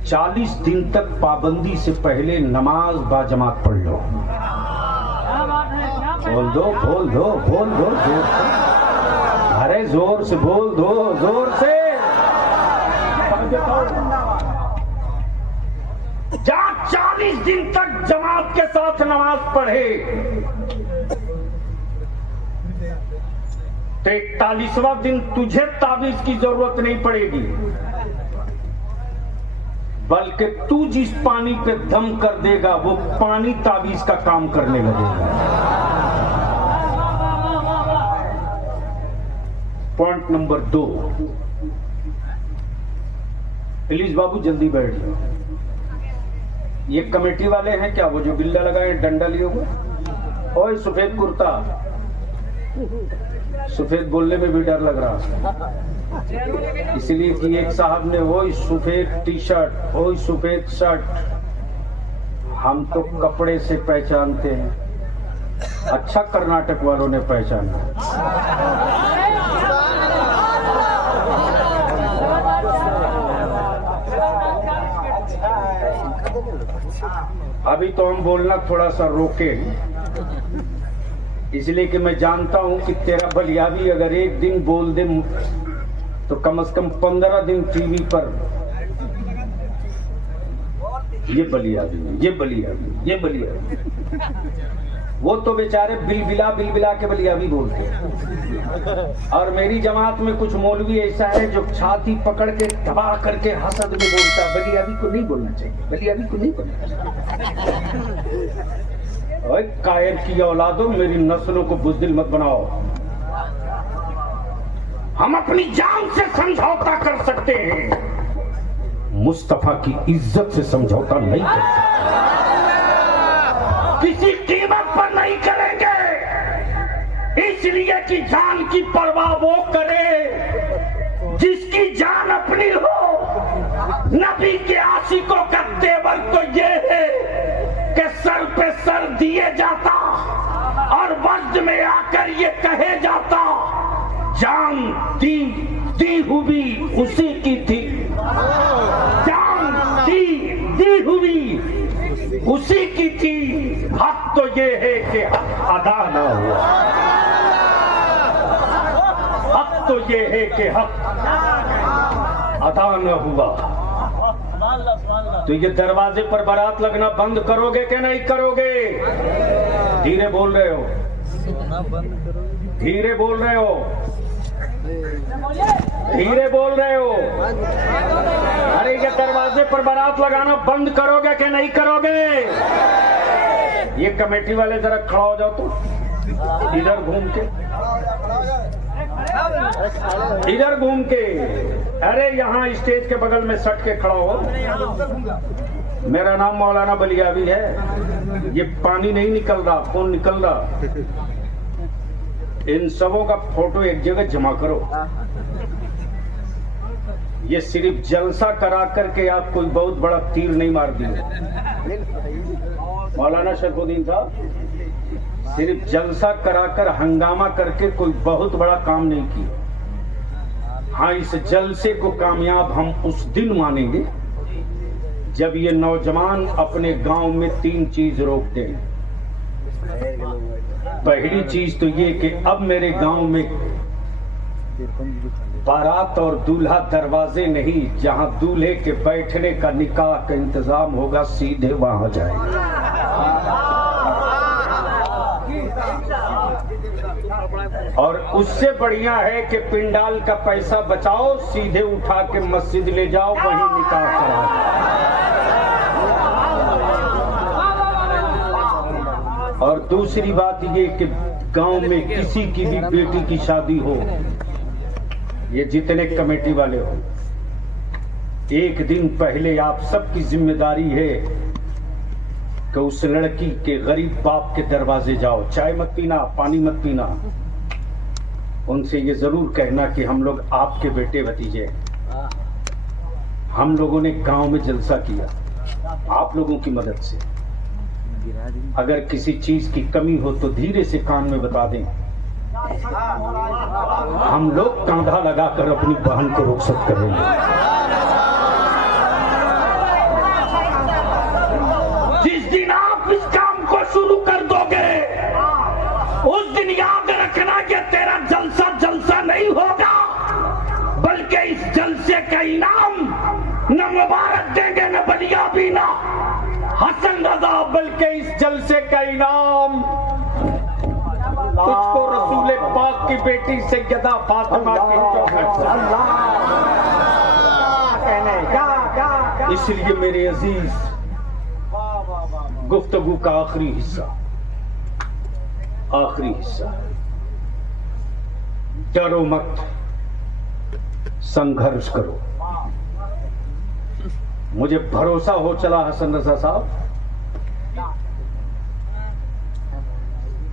40 दिन तक पाबंदी से पहले नमाज बाजमात पढ़ लो। बोल दो, बोल दो, बोल दो जोर से, अरे जोर से बोल दो, जोर से। जहाँ 40 दिन तक जमात के साथ नमाज पढ़े तो 41वां दिन तुझे ताबीज की जरूरत नहीं पड़ेगी, बल्कि तू जिस पानी पे दम कर देगा वो पानी ताबीज का काम करने लगेगा। पॉइंट नंबर 2, प्लीज बाबू जल्दी बैठ जाओ। ये कमेटी वाले हैं क्या, वो जो बिल्ला लगाए डंडा लिए हुए? ओए सफेद कुर्ता, सफेद बोलने में भी डर लग रहा, इसलिए कि एक साहब ने वही सफेद टी शर्ट, वही सफेद शर्ट, हम तो कपड़े से पहचानते हैं, अच्छा कर्नाटक वालों ने पहचाना। अभी तो हम बोलना थोड़ा सा रोके, इसलिए कि मैं जानता हूं कि तेरा बलिया भी अगर एक दिन बोल दे तो कम से कम 15 दिन टीवी पर ये बलियाबी, ये बलियाबी, ये बलियाबी। वो तो बेचारे बिलबिला के बलियाबी बोलते हैं। और मेरी जमात में कुछ मौलवी ऐसा है जो छाती पकड़ के दबा करके हसद में बोलता है, बलियाबी को नहीं बोलना चाहिए, बलियाबी को नहीं बोलना चाहिए। ओए कायर की औलादों, मेरी नस्लों को बुज़दिल मत बनाओ। हम अपनी जान से समझौता कर सकते हैं, मुस्तफा की इज्जत से समझौता नहीं कर सकते। किसी कीमत पर नहीं करेंगे, इसलिए कि जान की परवाह वो करे जिसकी जान अपनी हो। नबी के आशिकों का तेवर तो ये है कि सर पे सर दिए जाता और वज्र में आकर ये कहे जाता, जान दी हुई उसी की थी, जान दी हुई उसी की थी। हक तो ये है कि हक अदा न हुआ, हक तो ये है कि हक अदा न हुआ। तो ये दरवाजे पर बारात लगना बंद करोगे कि नहीं करोगे? धीरे बोल रहे हो, धीरे बोल रहे हो, धीरे बोल रहे हो। अरे ये दरवाजे पर बारात लगाना बंद करोगे कि नहीं करोगे? ये कमेटी वाले जरा खड़ा हो जाओ तो, इधर घूम के, इधर घूम के। अरे यहाँ स्टेज के बगल में सट के खड़ा हो। मेरा नाम मौलाना बलियाबी है। ये पानी नहीं निकल रहा, खून निकल रहा। इन सबों का फोटो एक जगह जमा करो। ये सिर्फ जलसा करा करके आप कोई बहुत बड़ा तीर नहीं मार दिए। मौलाना शरफुद्दीन साहब सिर्फ जलसा कराकर हंगामा करके कोई बहुत बड़ा काम नहीं किया। हाँ, इस जलसे को कामयाब हम उस दिन मानेंगे जब ये नौजवान अपने गांव में 3 चीज रोक दें। पहली चीज तो ये कि अब मेरे गांव में बारात और दूल्हा दरवाजे नहीं, जहां दूल्हे के बैठने का निकाह का इंतजाम होगा, सीधे वहां जाएंगे। और उससे बढ़िया है कि पिंडाल का पैसा बचाओ, सीधे उठा के मस्जिद ले जाओ, वहीं निकाह कराओ। और दूसरी बात ये कि गांव में किसी की भी बेटी की शादी हो, ये जितने कमेटी वाले हो, एक दिन पहले आप सबकी जिम्मेदारी है कि उस लड़की के गरीब बाप के दरवाजे जाओ। चाय मत पीना, पानी मत पीना। उनसे ये जरूर कहना कि हम लोग आपके बेटे भतीजे, हम लोगों ने गांव में जलसा किया आप लोगों की मदद से। अगर किसी चीज की कमी हो तो धीरे से कान में बता दें, हम लोग कांधा लगाकर अपनी बहन को रुखसत करेंगे। जिस दिन आप इस काम को शुरू कर दोगे, उस दिन याद रखना कि तेरा जलसा जलसा नहीं होगा, बल्कि इस जलसे का इनाम न मुबारक देंगे न बलियाबी ना हसन रजा, बल्कि इस जलसे का इनाम तुझको रसूल पाक की बेटी सैयदा फातिमा की चौखट से। इसलिए मेरे अजीज, गुफ्तगू का आखिरी हिस्सा, डरो मत, संघर्ष करो। मुझे भरोसा हो चला हसन रजा साहब,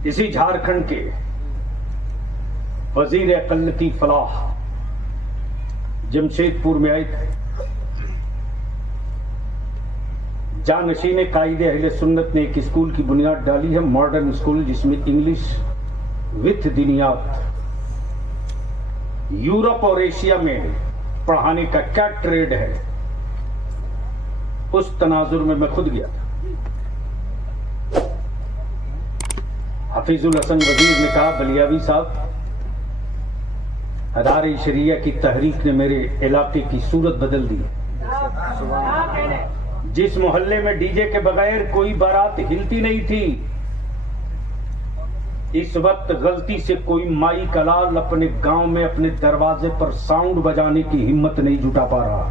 इसी झारखंड के वजीर अक़लियती फलाह जमशेदपुर में आए थे। जानशीन कायदे अहले सुन्नत ने एक स्कूल की बुनियाद डाली है, मॉडर्न स्कूल, जिसमें इंग्लिश विथ दिनियात यूरोप और एशिया में पढ़ाने का क्या ट्रेड है, उस तनाजुर में मैं खुद गया था। हफीजुल हसन वजीर ने कहा, बलियाबी साहब अदारे शरिया की तहरीक ने मेरे इलाके की सूरत बदल दी। जिस मोहल्ले में डीजे के बगैर कोई बारात हिलती नहीं थी, इस वक्त गलती से कोई माई का लाल अपने गांव में अपने दरवाजे पर साउंड बजाने की हिम्मत नहीं जुटा पा रहा।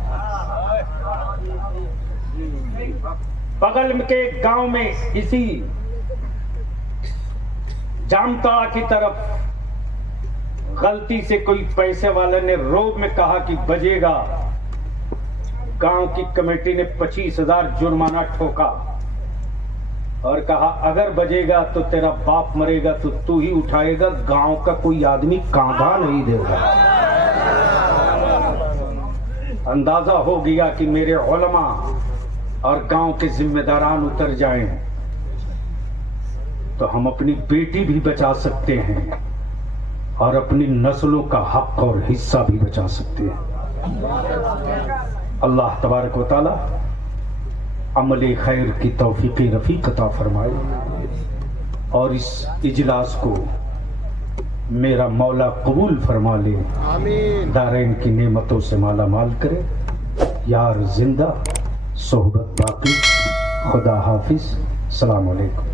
बगल के गांव में इसी जामताड़ा की तरफ गलती से कोई पैसे वाले ने रोब में कहा कि बजेगा। गांव की कमेटी ने 25,000 जुर्माना ठोका और कहा अगर बजेगा तो तेरा बाप मरेगा तो तू ही उठाएगा, गांव का कोई आदमी कांधा नहीं देगा। अंदाजा हो गया कि मेरे उलमा और गांव के जिम्मेदारान उतर जाएं तो हम अपनी बेटी भी बचा सकते हैं और अपनी नस्लों का हक और हिस्सा भी बचा सकते हैं। अल्लाह तबारक व तआला अमले खैर की तौफीक रफीक अता फरमाए और इस इजलास को मेरा मौला कबूल फरमा ले, आमीन। दारैन की नेमतों से माला माल करे। यार जिंदा सोहबत बाकी। खुदा हाफिज। सलाम अलैकुम।